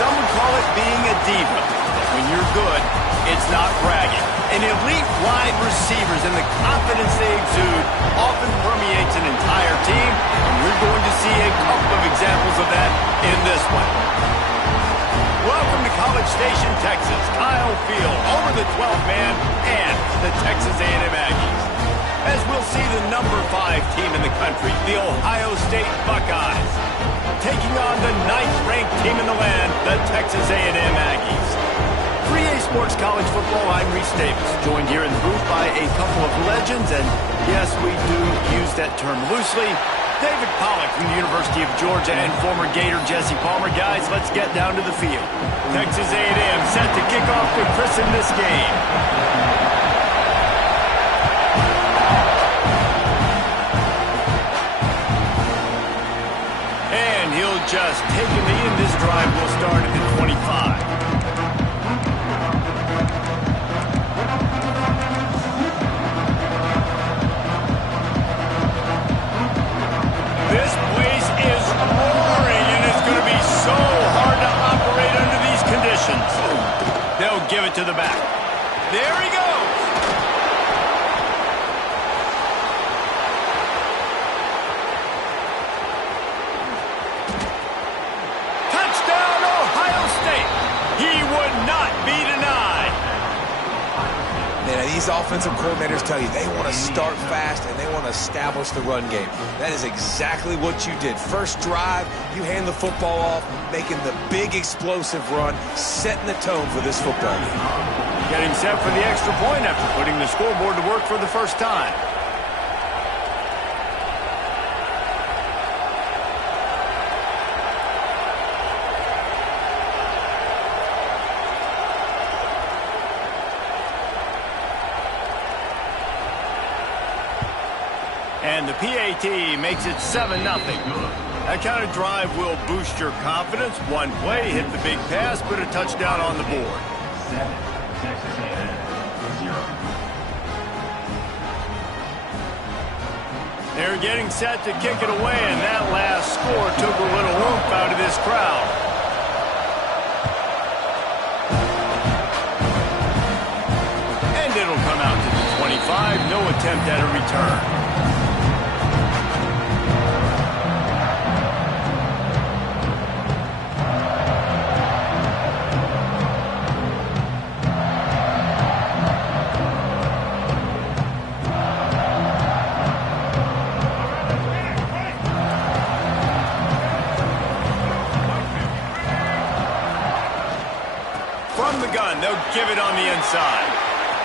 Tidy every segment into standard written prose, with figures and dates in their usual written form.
some would call it being a diva. But when you're good, it's not bragging. And elite wide receivers and the confidence they exude often permeates an entire team, and we're going to see a couple of examples of that in this one. Welcome to College Station, Texas. Kyle Field over the 12th man and the Texas A&M Aggies. As we'll see the number 5 team in the country, the Ohio State Buckeyes, taking on the 9th-ranked team in the land, the Texas A&M Aggies. 3A Sports College Football, I'm Reese Davis, joined here in the booth by a couple of legends, and yes, we do use that term loosely. David Pollack from the University of Georgia and former Gator Jesse Palmer. Guys, let's get down to the field. Texas A&M set to kick off to christen this game. And he'll just take a knee, and this drive will start at the 25. This place is roaring, and it's going to be so hard to operate under these conditions. They'll give it to the back. There he goes. Touchdown, Ohio State. He would not be denied. Man, these offensive coordinators tell you they want to start fast and they want to establish the run game. That is exactly what you did. First drive, you hand the football off, making the big explosive run, setting the tone for this football game. Getting set for the extra point after putting the scoreboard to work for the first time. And the PAT makes it 7-0. That kind of drive will boost your confidence. One play, hit the big pass, put a touchdown on the board. They're getting set to kick it away, and that last score took a little oomph out of this crowd. And it'll come out to the 25. No attempt at a return. From the gun, they'll give it on the inside.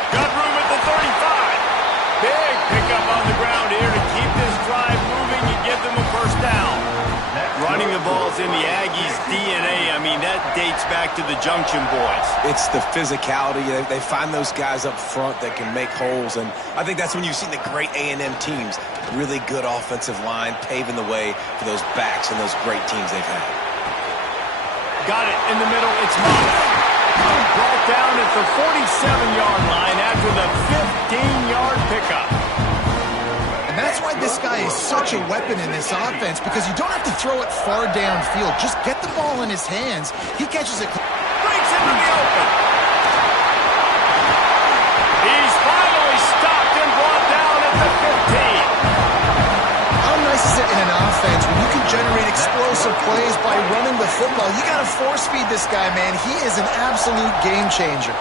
Got room at the 35. Big pickup on the ground here to keep this drive moving and give them a first down. Running the ball's in the Aggies' DNA. I mean, that dates back to the Junction Boys. It's the physicality. They find those guys up front that can make holes, and I think that's when you've seen the great A&M teams. Really good offensive line, paving the way for those backs and those great teams they've had. Got it in the middle. It's Moss. Brought down at the 47-yard line after the 15-yard pickup. And that's why this guy is such a weapon in this offense, because you don't have to throw it far downfield. Just get the ball in his hands. He catches it. Breaks into the open. He's finally stopped and brought down at the 15. How nice is it in an offense when you can generate explosive plays by running the football? You got to force feed this guy, man. He is an absolute game changer.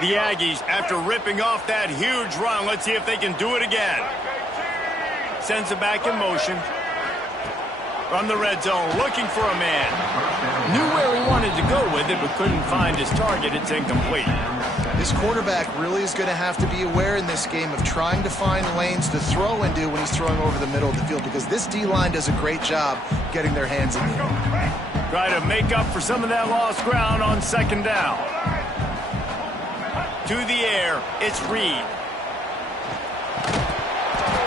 The Aggies, after ripping off that huge run, let's see if they can do it again. Sends it back in motion. From the red zone, looking for a man. Knew where he wanted to go with it, but couldn't find his target. It's incomplete. This quarterback really is going to have to be aware in this game of trying to find lanes to throw into when he's throwing over the middle of the field, because this D-line does a great job getting their hands in the air. Try to make up for some of that lost ground on second down. To the air, it's Reed.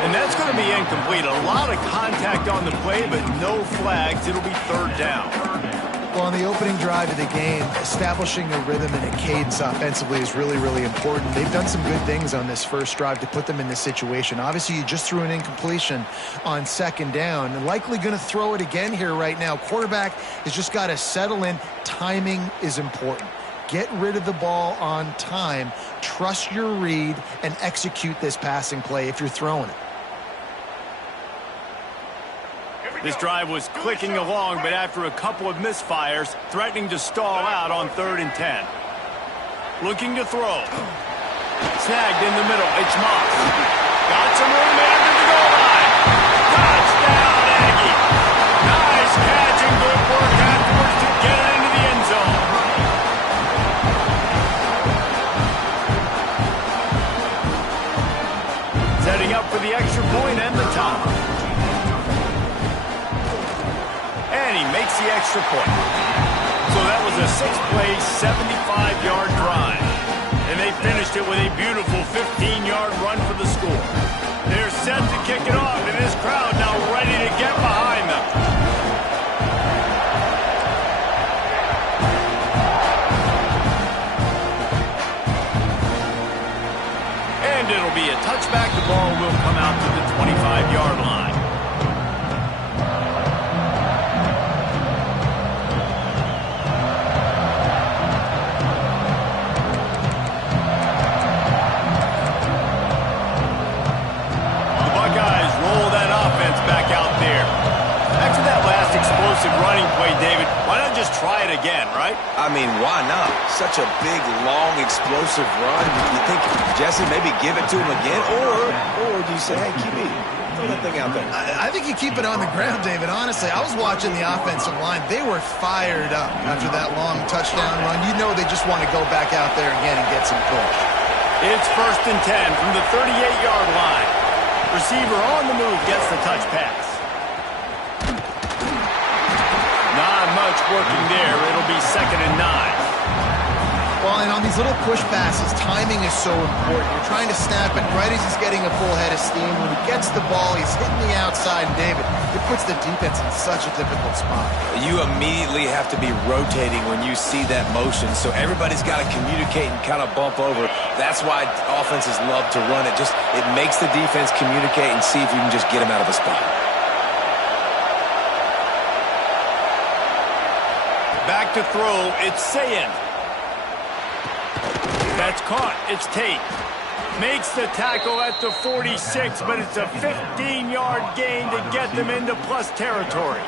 And that's going to be incomplete. A lot of contact on the play, but no flags. It'll be third down. Well, on the opening drive of the game, establishing a rhythm and a cadence offensively is really, really important. They've done some good things on this first drive to put them in this situation. Obviously, you just threw an incompletion on second down, and likely going to throw it again here right now. Quarterback has just got to settle in. Timing is important. Get rid of the ball on time. Trust your read and execute this passing play if you're throwing it. This drive was clicking along, but after a couple of misfires, threatening to stall out on 3rd and 10. Looking to throw. Snagged in the middle. It's Moss. Got some room after the goal line. Touchdown, Aggie. Nice catch and good work afterwards to get it into the end zone. Setting up for the extra point and the tie. And he makes the extra point. So that was a 6-play, 75-yard drive. And they finished it with a beautiful 15-yard run for the score. They're set to kick it off, and this crowd now ready to get behind them. And it'll be a touchback. The ball will come out to the 25-yard line. Running play, David. Why not just try it again, right? I mean, why not? Such a big, long, explosive run. You think, Jesse, maybe give it to him again? Or do you say, hey, QB, throw that thing out there? I think you keep it on the ground, David. Honestly, I was watching the offensive line. They were fired up after that long touchdown run. You know they just want to go back out there again and get some push. It's 1st and 10 from the 38-yard line. Receiver on the move gets the touch pass. Not much working there. It'll be 2nd and 9. Well, and on these little push passes, timing is so important. You're trying to snap it right as he's getting a full head of steam. When he gets the ball, he's hitting the outside, and David, it puts the defense in such a difficult spot. You immediately have to be rotating when you see that motion, so everybody's got to communicate and kind of bump over. That's why offenses love to run it. It makes the defense communicate and see if you can just get him out of a spot. Back to throw, it's Sayin. That's caught, it's Tate. Makes the tackle at the 46, but it's a 15-yard gain to get them into plus territory.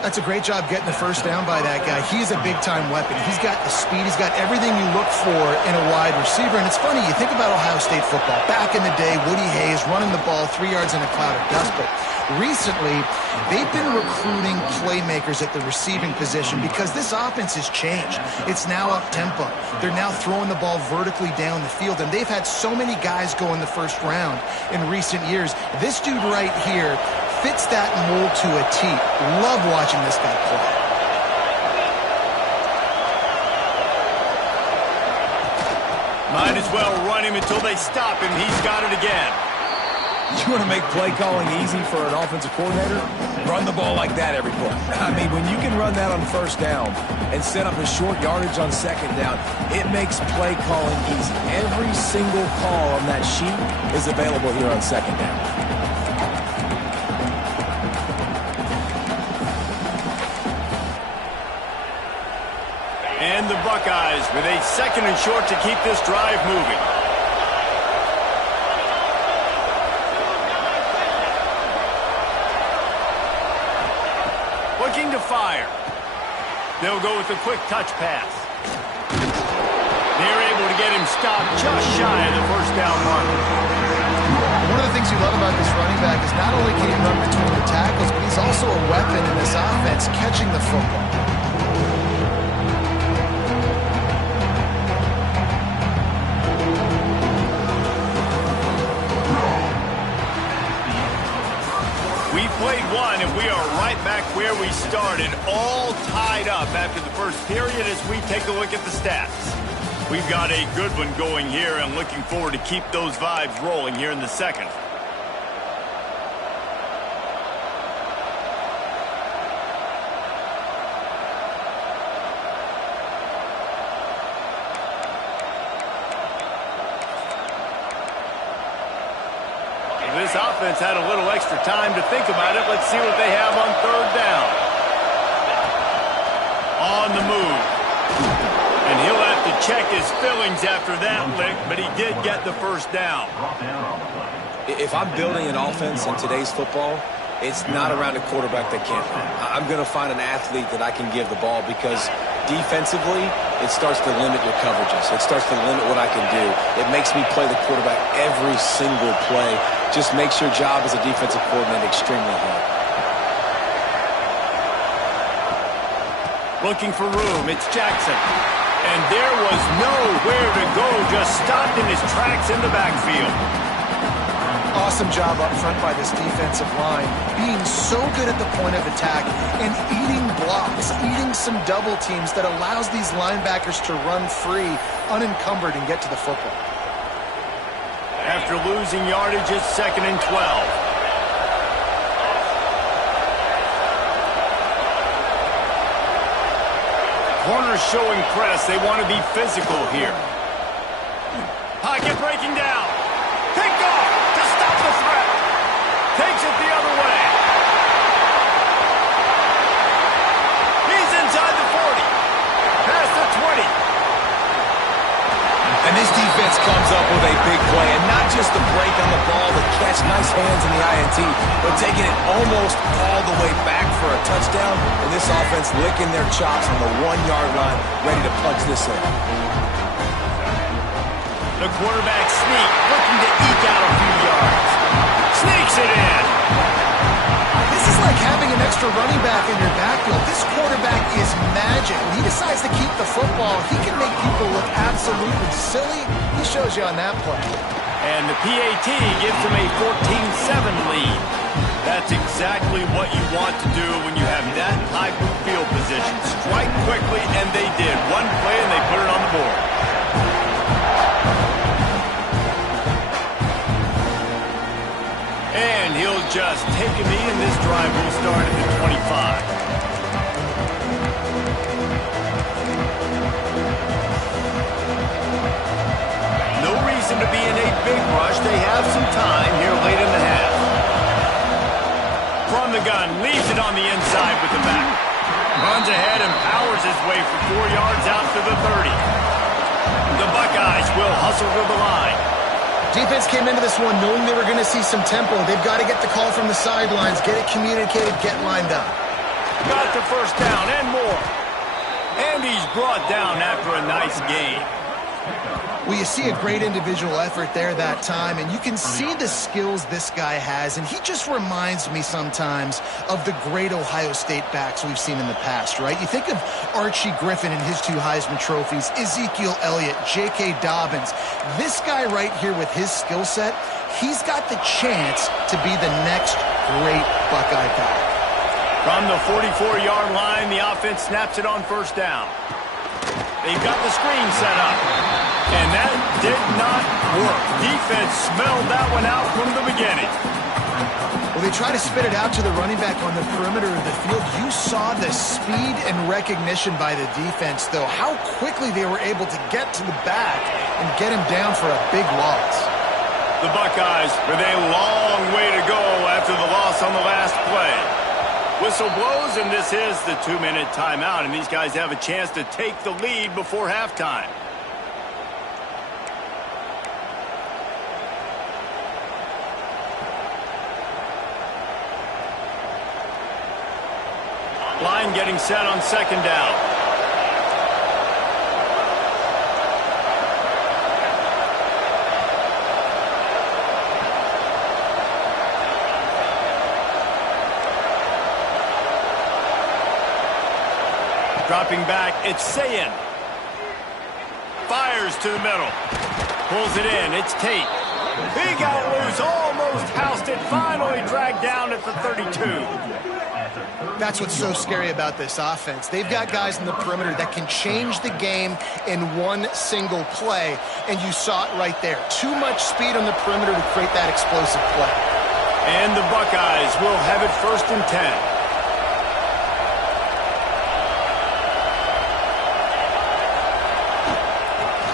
That's a great job getting the first down by that guy. He's a big-time weapon. He's got the speed. He's got everything you look for in a wide receiver. And it's funny, you think about Ohio State football. Back in the day, Woody Hayes running the ball 3 yards in a cloud of dust. But recently, they've been recruiting playmakers at the receiving position because this offense has changed. It's now up-tempo. They're now throwing the ball vertically down the field. And they've had so many guys go in the first round in recent years. This dude right here fits that mold to a T. Love watching this guy play. Might as well run him until they stop him. He's got it again. You want to make play calling easy for an offensive coordinator? Run the ball like that every play. I mean, when you can run that on first down and set up a short yardage on second down, it makes play calling easy. Every single call on that sheet is available here on second down. And the Buckeyes with a 2nd and short to keep this drive moving. Looking to fire. They'll go with a quick touch pass. They're able to get him stopped just shy of the first down mark. One of the things you love about this running back is not only can he run between the tackles, but he's also a weapon in this offense catching the football. We played one, and we are right back where we started, all tied up after the first period as we take a look at the stats. We've got a good one going here, and looking forward to keep those vibes rolling here in the second. this offense had a little extra time to think about it. Let's see what they have on third down. On the move. And he'll have to check his feelings after that lick, but he did get the first down. If I'm building an offense in today's football, it's not around a quarterback that can't run. I'm going to find an athlete that I can give the ball because defensively, it starts to limit your coverages. It starts to limit what I can do. It makes me play the quarterback every single play. Just makes your job as a defensive coordinator extremely hard. Looking for room, it's Jackson. And there was nowhere to go, just stopped in his tracks in the backfield. Awesome job up front by this defensive line, being so good at the point of attack and eating blocks, eating some double teams that allows these linebackers to run free, unencumbered, and get to the football. After losing yardage, it's 2nd and 12. Corners showing press. They want to be physical here. Pocket breaking down. Picked off to stop the threat. Takes it the other way. He's inside the 40. Past the 20. And this defense comes up with a big play, and not just the break on the ball, the catch, nice hands in the INT, but taking it almost all the way back for a touchdown, and this offense licking their chops on the 1-yard line, ready to punch this in. The quarterback sneak, looking to eke out a few yards. Sneaks it in. This is like having an extra running back in your backfield. This quarterback is magic. When he decides to keep the football, he can make people look absolutely silly. He shows you on that play. And the PAT gives him a 14-7 lead. That's exactly what you want to do when you have that type of field position. Strike quickly, and they did. One play, and they put it on the board. And he'll just take a knee, and this drive will start at the 25. No reason to be in a big rush. They have some time here late in the half. From the gun, leaves it on the inside with the back. Runs ahead and powers his way for 4 yards out to the 30. The Buckeyes will hustle to the line. Defense came into this one knowing they were going to see some tempo. They've got to get the call from the sidelines, get it communicated, get lined up. Got the first down and more. And he's brought down after a nice gain. Well, you see a great individual effort there that time, and you can see the skills this guy has, and he just reminds me sometimes of the great Ohio State backs we've seen in the past, right? You think of Archie Griffin and his 2 Heisman trophies, Ezekiel Elliott, J.K. Dobbins. This guy right here with his skill set, he's got the chance to be the next great Buckeye back. From the 44-yard line, the offense snaps it on first down. They've got the screen set up. And that did not work. Defense smelled that one out from the beginning. Well, they try to spit it out to the running back on the perimeter of the field. You saw the speed and recognition by the defense, though. How quickly they were able to get to the back and get him down for a big loss. The Buckeyes with a long way to go after the loss on the last play. Whistle blows, and this is the 2-minute timeout, and these guys have a chance to take the lead before halftime. Line getting set on second down. Dropping back, it's Sayin. Fires to the middle. Pulls it in, it's Tate. He got loose, almost housed it, finally dragged down at the 32. That's what's so scary about this offense. They've got guys in the perimeter that can change the game in one single play, and you saw it right there. Too much speed on the perimeter to create that explosive play. And the Buckeyes will have it 1st and 10.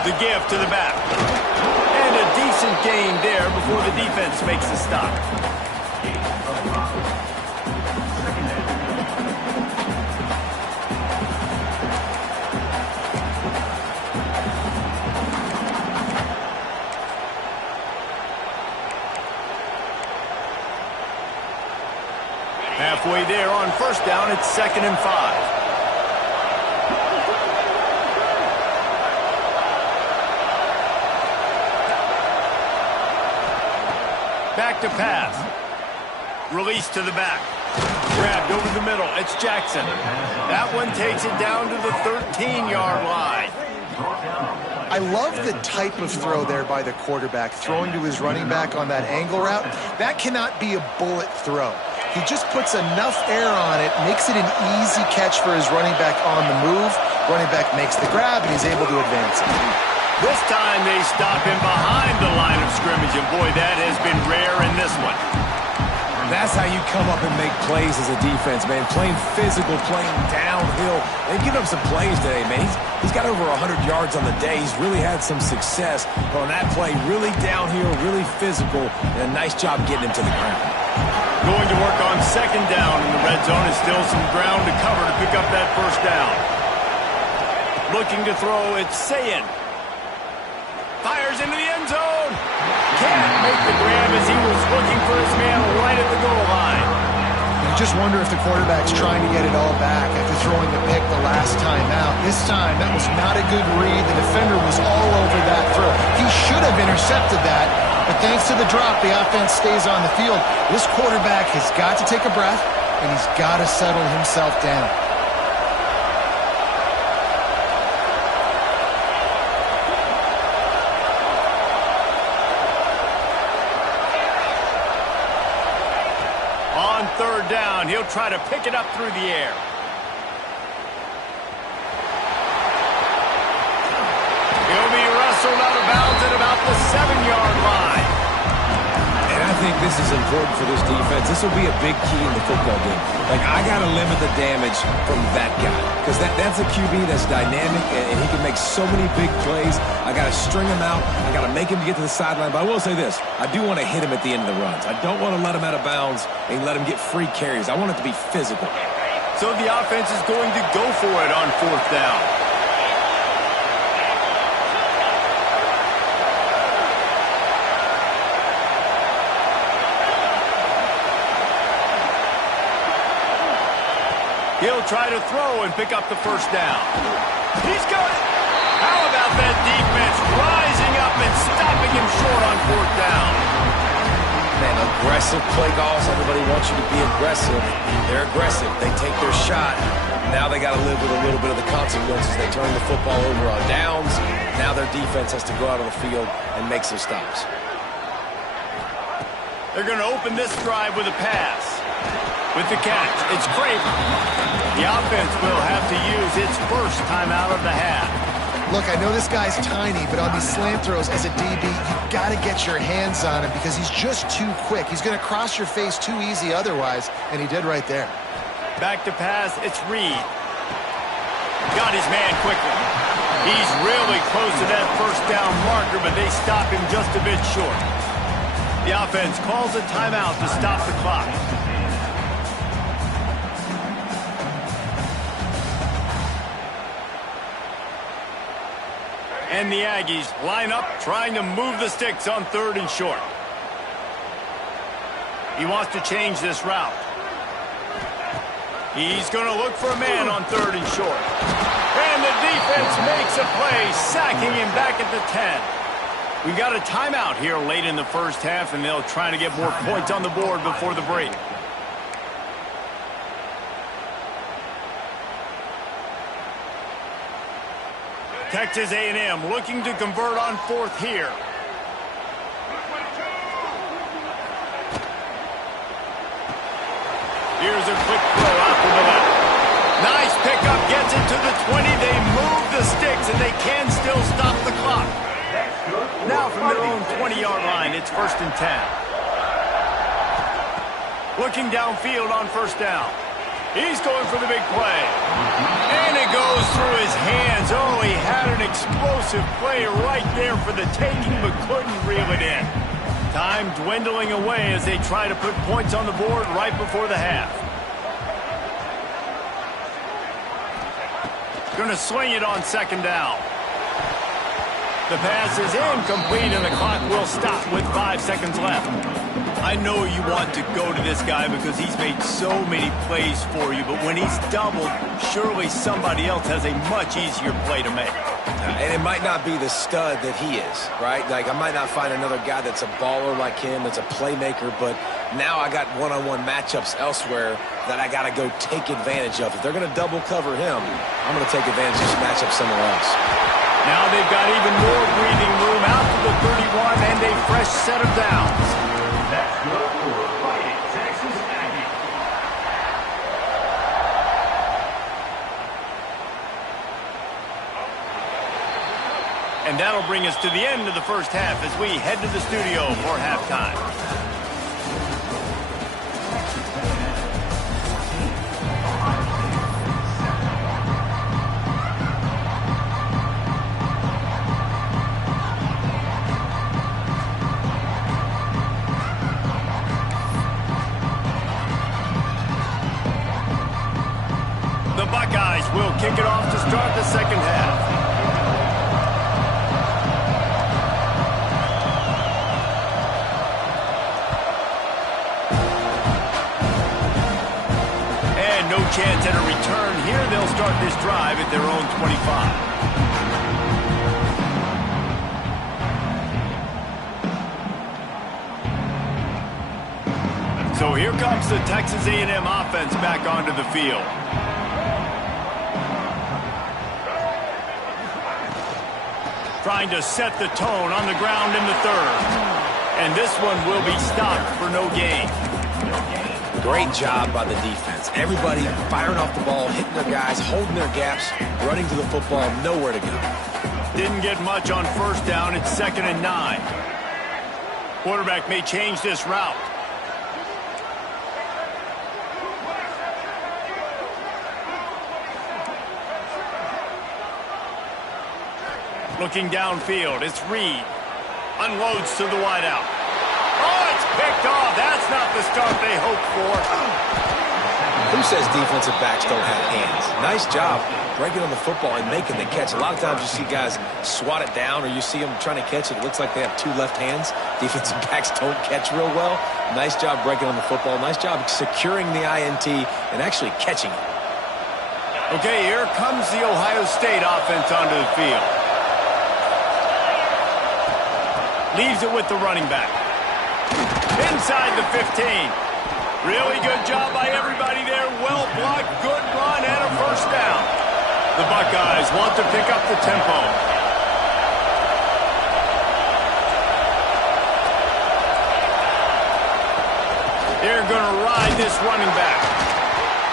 The give to the back. And a decent decent gain there before the defense makes the stop. Halfway there on first down, it's 2nd and 5. Back to pass. Release to the back. Grabbed over the middle. It's Jackson. That one takes it down to the 13-yard line. I love the type of throw there by the quarterback, throwing to his running back on that angle route. That cannot be a bullet throw. He just puts enough air on it, makes it an easy catch for his running back on the move. Running back makes the grab, and he's able to advance it. This time they stop him behind the line of scrimmage, and boy, that has been rare in this one. That's how you come up and make plays as a defense, man. Playing physical, playing downhill. They've given up some plays today, man. He's got over 100 yards on the day. He's really had some success. But on that play, really downhill, really physical, and a nice job getting him to the ground. Going to work on 2nd down in the red zone. Is still some ground to cover to pick up that first down. Looking to throw, it's Sayin. Fires into the end zone. Can't make the grab as he was looking for his man right at the goal line. You just wonder if the quarterback's trying to get it all back after throwing the pick the last time out. This time, that was not a good read. The defender was all over that throw. He should have intercepted that, but thanks to the drop, the offense stays on the field. This quarterback has got to take a breath, and he's got to settle himself down. On 3rd down, he'll try to pick it up through the air. He'll be wrestled out of bounds at about the 7-yard line. And I think this is important for this defense. This will be a big key in the football game. Like, I got to limit the damage from that guy. Because that's a QB that's dynamic, and he can make so many big plays. I got to string him out. I got to make him get to the sideline. But I will say this. I do want to hit him at the end of the runs. I don't want to let him out of bounds and let him get free carries. I want it to be physical. So the offense is going to go for it on 4th down. He'll try to throw and pick up the first down. He's got it. How about that defense rising up and stopping him short on 4th down? Man, aggressive play calls. Everybody wants you to be aggressive. They're aggressive. They take their shot. Now they got to live with a little bit of the consequences. They turn the football over on downs. Now their defense has to go out on the field and make some stops. They're going to open this drive with a pass. With the catch, it's Kramer. The offense will have to use its first timeout of the half. Look, I know this guy's tiny, but on these slant throws as a DB, you've got to get your hands on him because he's just too quick. He's going to cross your face too easy otherwise, and he did right there. Back to pass, it's Reed. Got his man quickly. He's really close to that first down marker, but they stop him just a bit short. The offense calls a timeout to stop the clock. And the Aggies line up, trying to move the sticks on 3rd and short. He wants to change this route. He's going to look for a man on 3rd and short. And the defense makes a play, sacking him back at the 10. We've got a timeout here late in the first half, and they'll try to get more points on the board before the break. Texas A&M looking to convert on 4th here. Here's a quick throw out to the left. Nice pickup, gets it to the 20. They move the sticks, and they can still stop the clock. Now from their own 20-yard line, it's 1st and 10. Looking downfield on 1st down. He's going for the big play. And it goes through his hands. Oh, he had an explosive play right there for the taking, but couldn't reel it in. Time dwindling away as they try to put points on the board right before the half. Going to swing it on second down. The pass is incomplete, and the clock will stop with 5 seconds left. I know you want to go to this guy because he's made so many plays for you, but when he's doubled, surely somebody else has a much easier play to make. And it might not be the stud that he is, right? Like, I might not find another guy that's a baller like him, that's a playmaker, but now I got one-on-one matchups elsewhere that I got to go take advantage of. If they're going to double cover him, I'm going to take advantage of this matchup somewhere else. Now they've got even more breathing room out to the 31 and a fresh set of downs. That's good for Fighting Texas Aggies. And that'll bring us to the end of the first half as we head to the studio for halftime. The Buckeyes will kick it off to start the second half. And no chance at a return here. They'll start this drive at their own 25. So here comes the Texas A&M offense back onto the field. Trying to set the tone on the ground in the third. And this one will be stopped for no gain. Great job by the defense. Everybody firing off the ball, hitting their guys, holding their gaps, running to the football, nowhere to go. Didn't get much on first down. It's 2nd and 9. Quarterback may change this route. Looking downfield, it's Reed. Unloads to the wideout. Oh, it's picked off. That's not the start they hoped for. Who says defensive backs don't have hands? Nice job breaking on the football and making the catch. A lot of times you see guys swat it down or you see them trying to catch it. It looks like they have 2 left hands. Defensive backs don't catch real well. Nice job breaking on the football. Nice job securing the INT and actually catching it. Okay, here comes the Ohio State offense onto the field. Leaves it with the running back. Inside the 15. Really good job by everybody there. Well blocked, good run, and a first down. The Buckeyes want to pick up the tempo. They're going to ride this running back.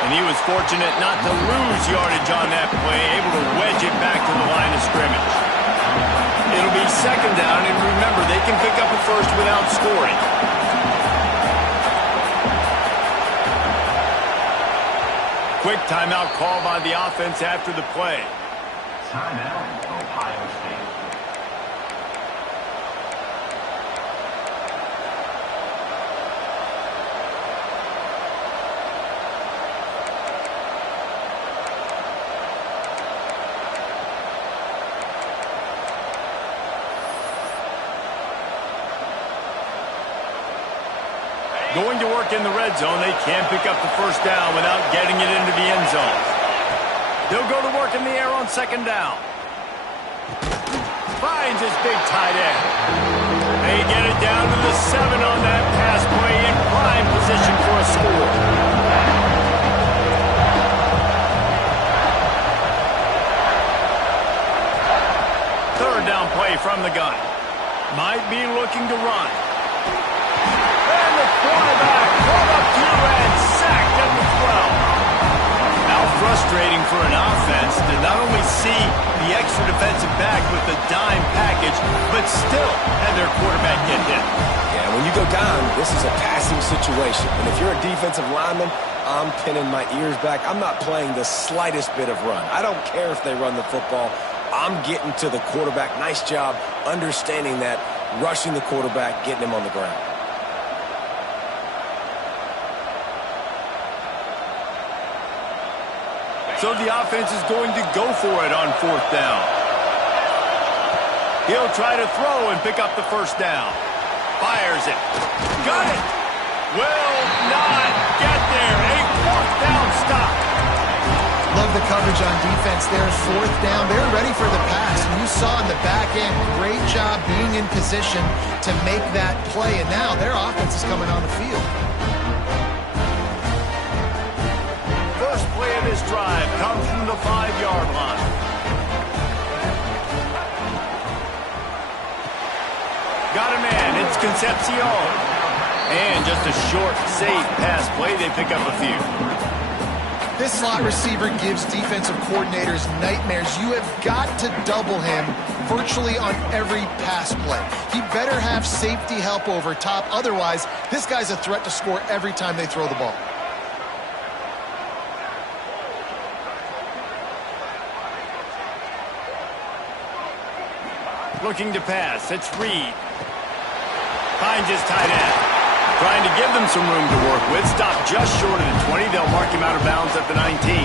And he was fortunate not to lose yardage on that play, able to wedge it back to the line of scrimmage. It'll be 2nd down, and remember, they can pick up a first without scoring. Quick timeout call by the offense after the play. Timeout, Ohio State. Going to work in the red zone. They can't pick up the first down without getting it into the end zone. They'll go to work in the air on 2nd down. Finds his big tight end. They get it down to the 7 on that pass play in prime position for a score. Third down play from the gun. Might be looking to run. And the quarterback brought up to and sacked at the 12. Now frustrating for an offense to not only see the extra defensive back with the dime package, but still have their quarterback get hit. Yeah, when you go down, this is a passing situation. And if you're a defensive lineman, I'm pinning my ears back. I'm not playing the slightest bit of run. I don't care if they run the football. I'm getting to the quarterback. Nice job understanding that, rushing the quarterback, getting him on the ground. So the offense is going to go for it on 4th down. He'll try to throw and pick up the 1st down. Fires it. Got it. Will not get there. A 4th down stop. Love the coverage on defense there. 4th down. They're ready for the pass. And you saw in the back end, great job being in position to make that play. And now their offense is coming on the field. First play of this drive comes from the 5-yard line. Got a man. It's Concepcion. And just a short, safe pass play. They pick up a few. This slot receiver gives defensive coordinators nightmares. You have got to double him virtually on every pass play. He better have safety help over top. Otherwise, this guy's a threat to score every time they throw the ball. Looking to pass. It's Reed. Finds his tight end. Trying to give them some room to work with. Stopped just short of the 20. They'll mark him out of bounds at the 19.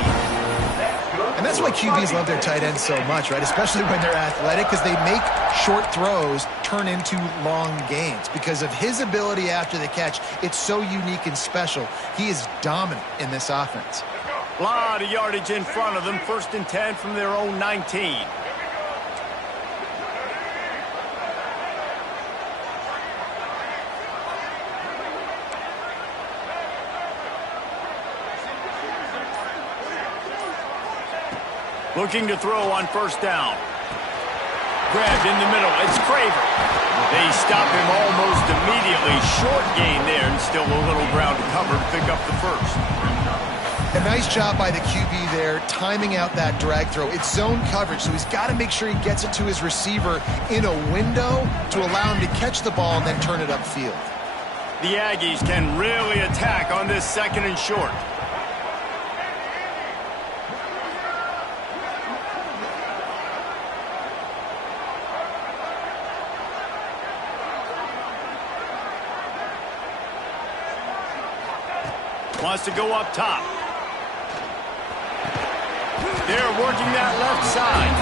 And that's why QBs love their tight ends so much, right? Especially when they're athletic, because they make short throws turn into long gains. Because of his ability after the catch, it's so unique and special. He is dominant in this offense. A lot of yardage in front of them. 1st and 10 from their own 19. Looking to throw on 1st down. Grabbed in the middle. It's Craver. They stop him almost immediately. Short gain there, and still a little ground to cover to pick up the 1st. A nice job by the QB there, timing out that drag throw. It's zone coverage, so he's got to make sure he gets it to his receiver in a window to allow him to catch the ball and then turn it upfield. The Aggies can really attack on this 2nd and short. Wants to go up top. They're working that left side.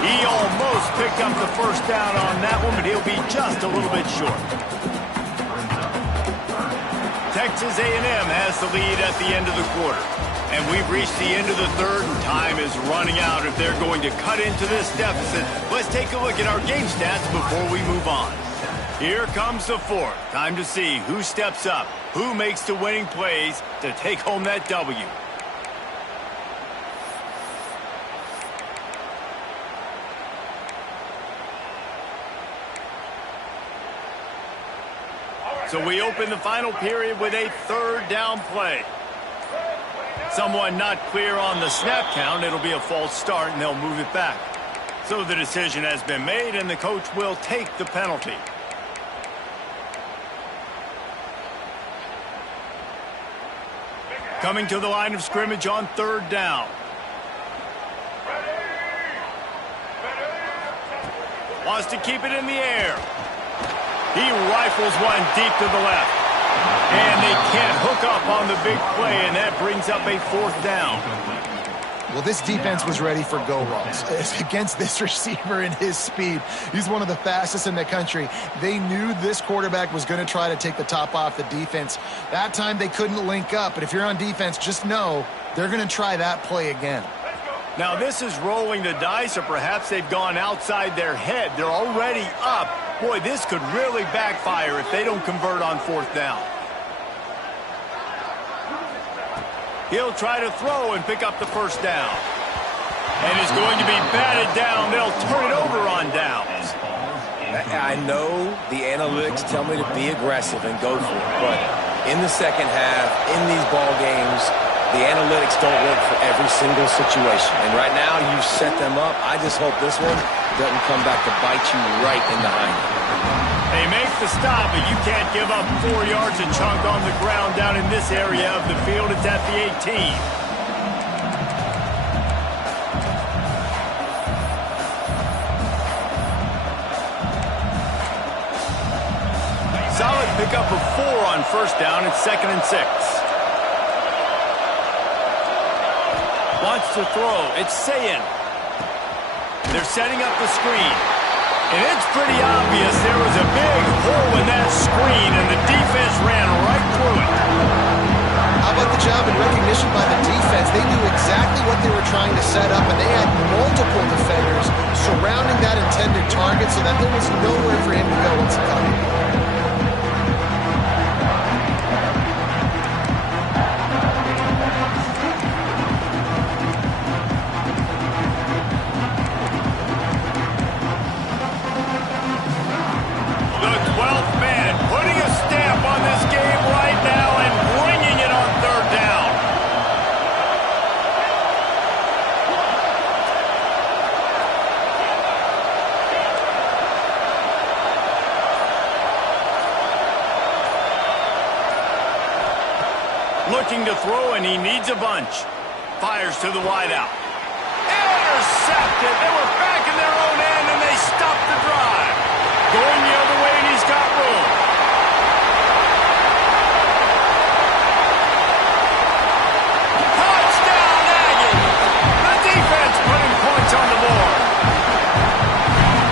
He almost picked up the 1st down on that one, but he'll be just a little bit short. Texas A&M has the lead at the end of the quarter. And we've reached the end of the 3rd, and time is running out if they're going to cut into this deficit. Let's take a look at our game stats before we move on. Here comes the 4th. Time to see who steps up, who makes the winning plays to take home that W. So we open the final period with a 3rd down play. Someone not clear on the snap count. It'll be a false start, and they'll move it back. So the decision has been made, and the coach will take the penalty. Coming to the line of scrimmage on 3rd down. Wants to keep it in the air. He rifles one deep to the left. And they can't hook up on the big play, and that brings up a 4th down. Well, this defense was ready for go-balls against this receiver and his speed. He's one of the fastest in the country. They knew this quarterback was going to try to take the top off the defense. That time they couldn't link up, but if you're on defense, just know they're going to try that play again. Now, this is rolling the dice, or perhaps they've gone outside their head. They're already up. Boy, this could really backfire if they don't convert on 4th down. He'll try to throw and pick up the 1st down. And it's going to be batted down. They'll turn it over on downs. I know the analytics tell me to be aggressive and go for it, but in the 2nd half, in these ball games, the analytics don't work for every single situation. And right now, you've set them up. I just hope this one doesn't come back to bite you right in the hind. They make the stop, but you can't give up 4 yards a chunk on the ground down in this area of the field. It's at the 18. Solid pickup of 4 on first down. It's 2nd and 6. Wants to throw. It's Sayin. They're setting up the screen. And it's pretty obvious there was a big hole in that screen, and the defense ran right through it. How about the job and recognition by the defense? They knew exactly what they were trying to set up, and they had multiple defenders surrounding that intended target so that there was nowhere for him to go once he got in. Looking to throw, and he needs a bunch. Fires to the wideout. Intercepted. They were back in their own end, and they stopped the drive. Going the other way, and he's got room. Touchdown, Aggie. The defense putting points on the board.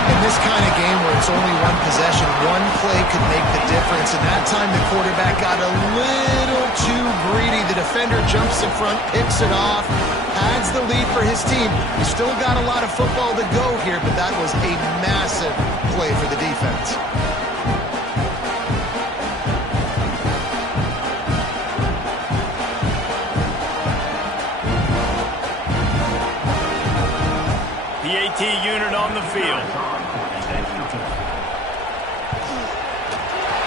In this kind of game where it's only one possession, one play could make the difference, and that time the quarterback got a little too greedy. The defender jumps in front, picks it off, adds the lead for his team. He's still got a lot of football to go here, but that was a massive play for the defense. The AT unit on the field.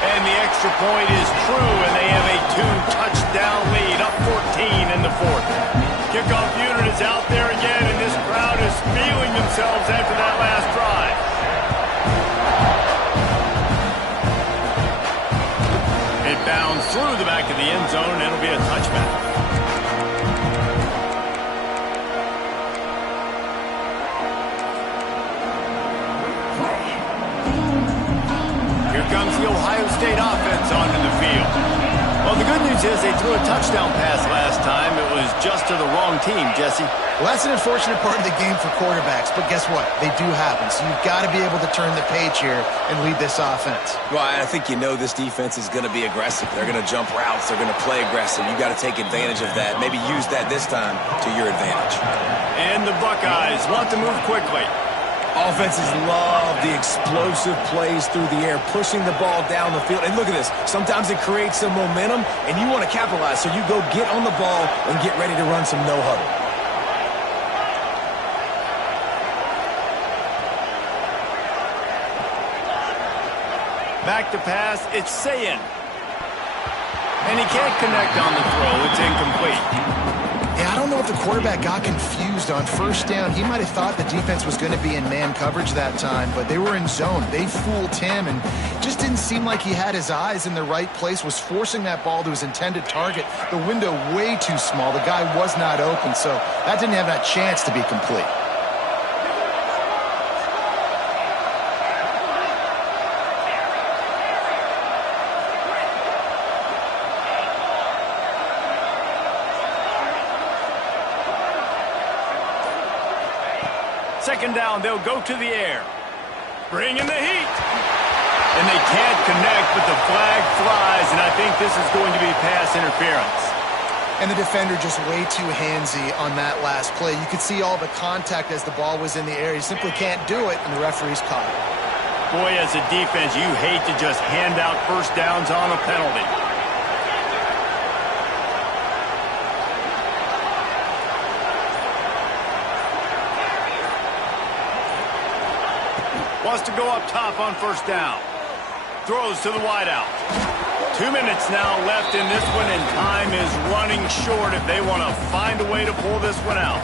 And the extra point is true, and they have a 2-touchdown lead, up 14 in the 4th. Kickoff unit is out there again, and this crowd is feeling themselves after that last drive. It bounds through the back of the end zone, and it'll be a touchback. Comes the Ohio State offense onto the field. Well, the good news is they threw a touchdown pass last time. It was just to the wrong team, Jesse. Well, that's an unfortunate part of the game for quarterbacks, but guess what? They do happen, so you've got to be able to turn the page here and lead this offense. Well, I think you know this defense is going to be aggressive. They're going to jump routes. They're going to play aggressive. You've got to take advantage of that. Maybe use that this time to your advantage. And the Buckeyes want to move quickly. Offenses love the explosive plays through the air, pushing the ball down the field. And look at this. Sometimes it creates some momentum, and you want to capitalize. So you go get on the ball and get ready to run some no-huddle. Back to pass. It's Sayin. And he can't connect on the throw. It's incomplete. Yeah, I don't know if the quarterback got confused on first down. He might have thought the defense was going to be in man coverage that time, but they were in zone. They fooled him and just didn't seem like he had his eyes in the right place, was forcing that ball to his intended target. The window way too small. The guy was not open, so that didn't have that chance to be complete. Second down, they'll go to the air. Bring in the heat. And they can't connect, but the flag flies, and I think this is going to be pass interference. And the defender just way too handsy on that last play. You could see all the contact as the ball was in the air. He simply can't do it, and the referee's caught it. Boy, as a defense, you hate to just hand out first downs on a penalty. Wants to go up top on first down. Throws to the wideout. 2 minutes now left in this one, and time is running short if they want to find a way to pull this one out.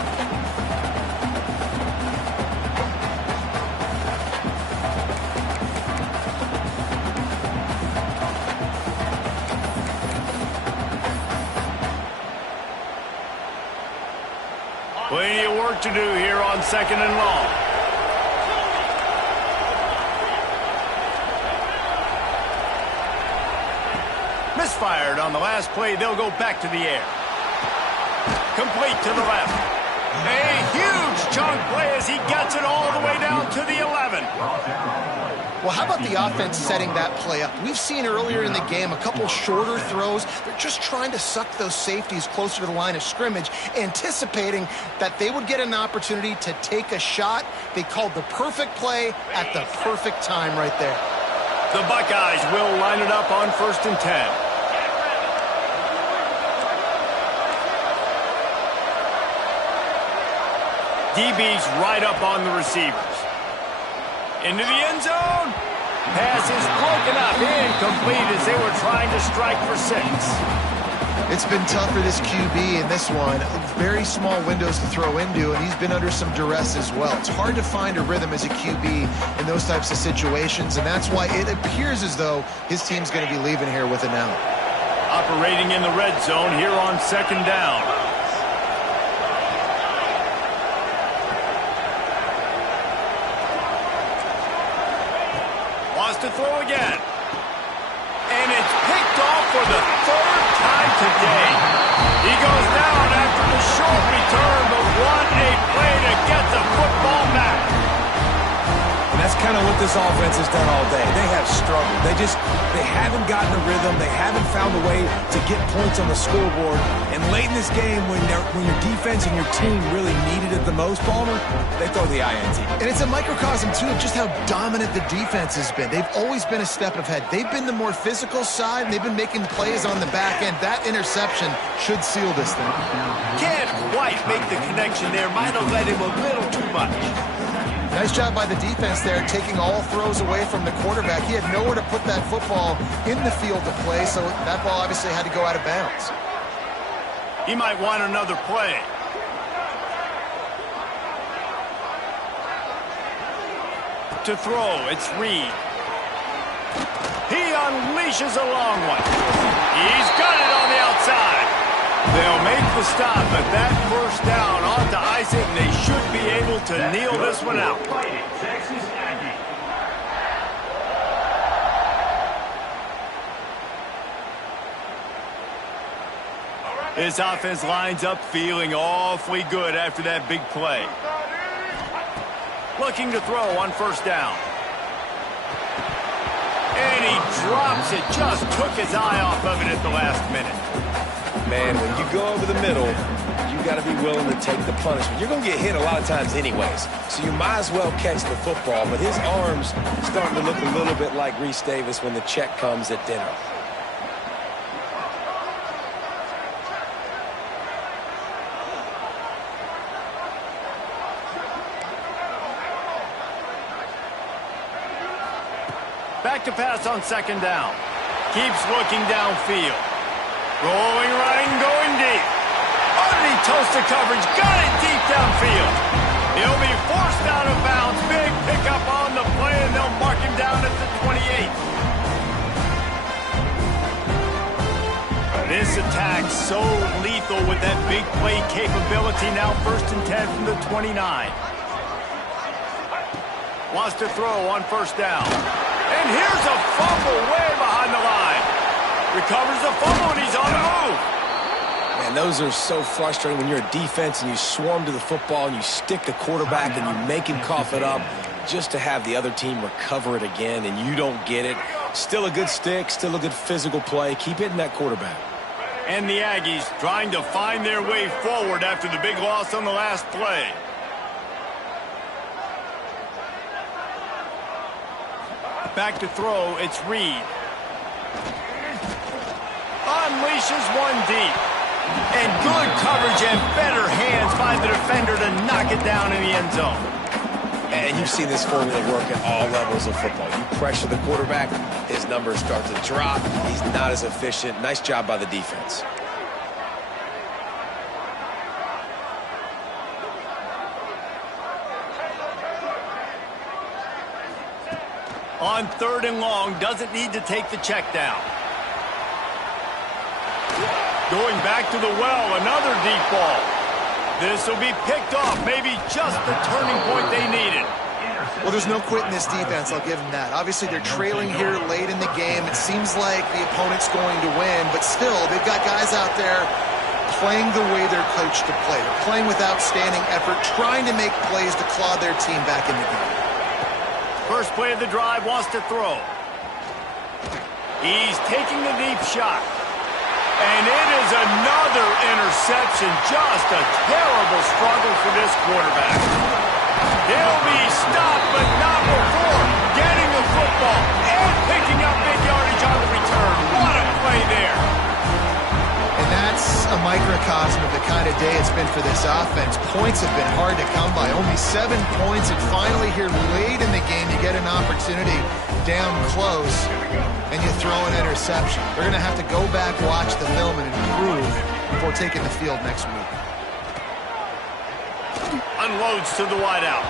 Plenty of work to do here on 2nd and long. Misfired on the last play. They'll go back to the air. Complete to the left. A huge chunk play as he gets it all the way down to the 11. Well, how about the offense setting that play up? We've seen earlier in the game a couple shorter throws. They're just trying to suck those safeties closer to the line of scrimmage, anticipating that they would get an opportunity to take a shot. They called the perfect play at the perfect time right there. The Buckeyes will line it up on 1st and 10. DB's right up on the receivers. Into the end zone. Pass is broken up. Incomplete as they were trying to strike for 6. It's been tough for this QB in this one. Very small windows to throw into, and he's been under some duress as well. It's hard to find a rhythm as a QB in those types of situations, and that's why it appears as though his team's going to be leaving here with an out. Operating in the red zone here on 2nd down. To throw again. And it's picked off for the 3rd time today. He goes down after the short return, but what a play to get the football back. And that's kind of what this offense has done all day. They have struggled. They haven't gotten a rhythm. They haven't found a way to get points on the scoreboard. And late in this game, when your defense and your team really needed it the most, Palmer, they throw the INT. And it's a microcosm, too, of just how dominant the defense has been. They've always been a step ahead. They've been the more physical side, and they've been making plays on the back end. That interception should seal this thing. Can't quite make the connection there. Might have led him a little too much. Nice job by the defense there, taking all throws away from the quarterback. He had nowhere to put that football in the field to play, so that ball obviously had to go out of bounds. He might want another play. To throw, it's Reed. He unleashes a long one. He's got it on the outside. They'll make the stop, but that 1st down ought to ice it, and they should be able to kneel this one out. This offense lines up feeling awfully good after that big play. Looking to throw on 1st down. And he drops it. Just took his eye off of it at the last minute. Man, when you go over the middle, you got to be willing to take the punishment. You're going to get hit a lot of times anyways, so you might as well catch the football. But his arm's starting to look a little bit like Reese Davis when the check comes at dinner. Back to pass on 2nd down. Keeps looking downfield. Rolling right and going deep. Underneath toasted coverage. Got it deep downfield. He'll be forced out of bounds. Big pickup on the play, and they'll mark him down at the 28. This attack so lethal with that big play capability. Now 1st and 10 from the 29. Wants to throw on 1st down. And here's a fumble way behind the line. Recovers the fumble, and he's on the move. Man, those are so frustrating when you're a defense and you swarm to the football and you stick the quarterback and you make him cough it up just to have the other team recover it again and you don't get it. Still a good stick, still a good physical play. Keep hitting that quarterback. And the Aggies trying to find their way forward after the big loss on the last play. Back to throw, it's Reed. Unleashes one deep. And good coverage and better hands by the defender to knock it down in the end zone. And you've seen this formula work at all levels of football. You pressure the quarterback, his numbers start to drop. He's not as efficient. Nice job by the defense. On 3rd and long, doesn't need to take the check down. Going back to the well, another deep ball. This will be picked off. Maybe just the turning point they needed. Well, there's no quitting this defense. I'll give them that. Obviously, they're trailing here late in the game. It seems like the opponent's going to win, but still, they've got guys out there playing the way they're coached to play. They're playing with outstanding effort, trying to make plays to claw their team back in the game. First play of the drive, wants to throw. He's taking the deep shot. And it is another interception. Just a terrible struggle for this quarterback. He'll be stopped, but not before getting the football and picking up big yardage on the return. What a play there. And that's a microcosm of the kind of day it's been for this offense. Points have been hard to come by. Only 7 points, and finally here late in the game, you get an opportunity down close, and you throw an interception. They're going to have to go back, watch the film, and improve before taking the field next week. Unloads to the wideout.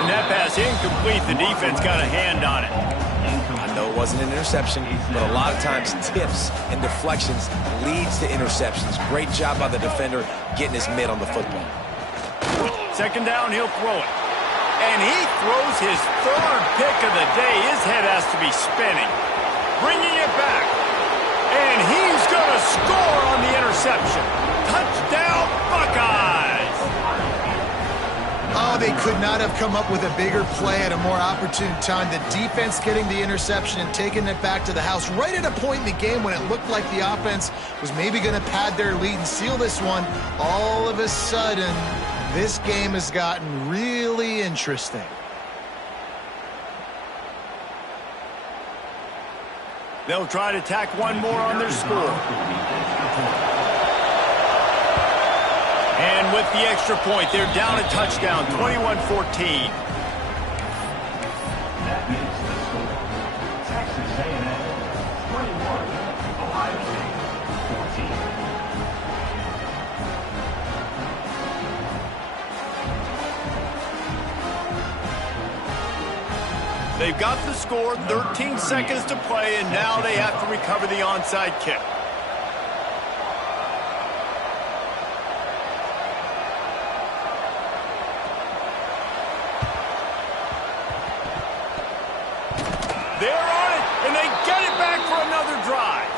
And that pass incomplete. The defense got a hand on it. I know it wasn't an interception, but a lot of times tips and deflections leads to interceptions. Great job by the defender getting his mitt on the football. Second down, he'll throw it. And he throws his third pick of the day. His head has to be spinning. Bringing it back. And he's going to score on the interception. Touchdown, Buckeyes! Oh, they could not have come up with a bigger play at a more opportune time. The defense getting the interception and taking it back to the house right at a point in the game when it looked like the offense was maybe going to pad their lead and seal this one. All of a sudden, this game has gotten really interesting. They'll try to tack one more on their score. And with the extra point, they're down a touchdown, 21-14. Texas A&M 21, Ohio State 14. They've got the score, 13 seconds to play, and now they have to recover the onside kick. They're on it, and they get it back for another drive.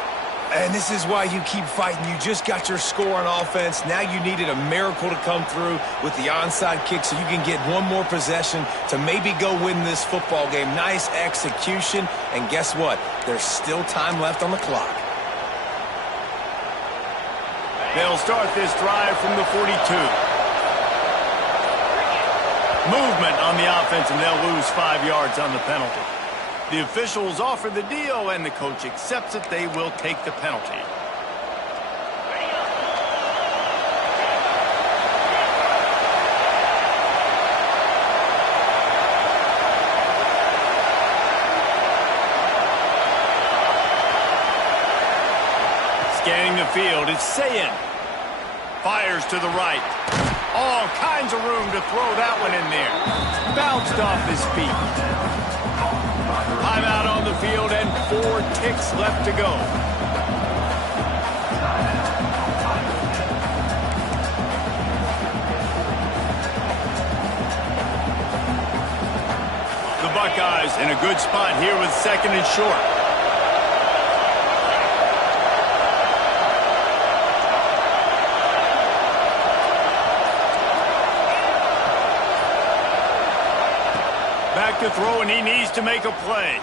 And this is why you keep fighting. You just got your score on offense. Now you needed a miracle to come through with the onside kick so you can get one more possession to maybe go win this football game. Nice execution. And guess what? There's still time left on the clock. They'll start this drive from the 42. Movement on the offense, and they'll lose 5 yards on the penalty. The officials offer the deal, and the coach accepts it. They will take the penalty. Scanning the field, it's Sayin. Fires to the right. All kinds of room to throw that one in there. Bounced off his feet. Timeout on the field and 4 ticks left to go. The Buckeyes in a good spot here with second and short. Back to throw, and he needs to make a play.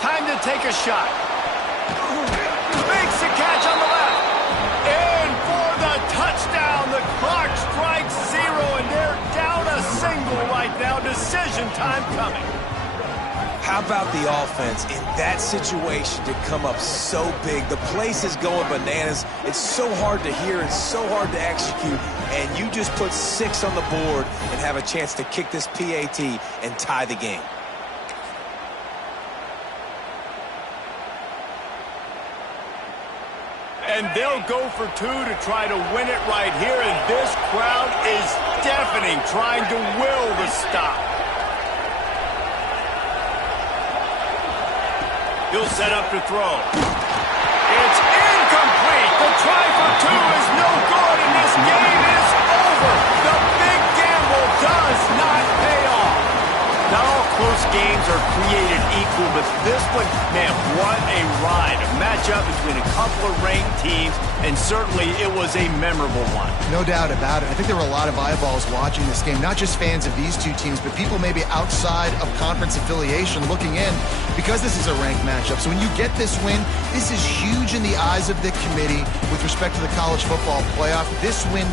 Time to take a shot. Makes the catch on the left. And for the touchdown, the clock strikes 0, and they're down a single right now. Decision time coming. How about the offense in that situation to come up so big? The place is going bananas. It's so hard to hear. It's so hard to execute. And you just put 6 on the board and have a chance to kick this PAT and tie the game. And they'll go for 2 to try to win it right here. And this crowd is deafening, trying to will the stop. He'll set up to throw. It's incomplete. The try for 2 is no good, and this game is over. games are created equal, but this one, man, what a ride. A matchup between a couple of ranked teams, and certainly it was a memorable one. No doubt about it. I think there were a lot of eyeballs watching this game, not just fans of these two teams, but people maybe outside of conference affiliation looking in because this is a ranked matchup. So when you get this win, this is huge in the eyes of the committee with respect to the college football playoff. This win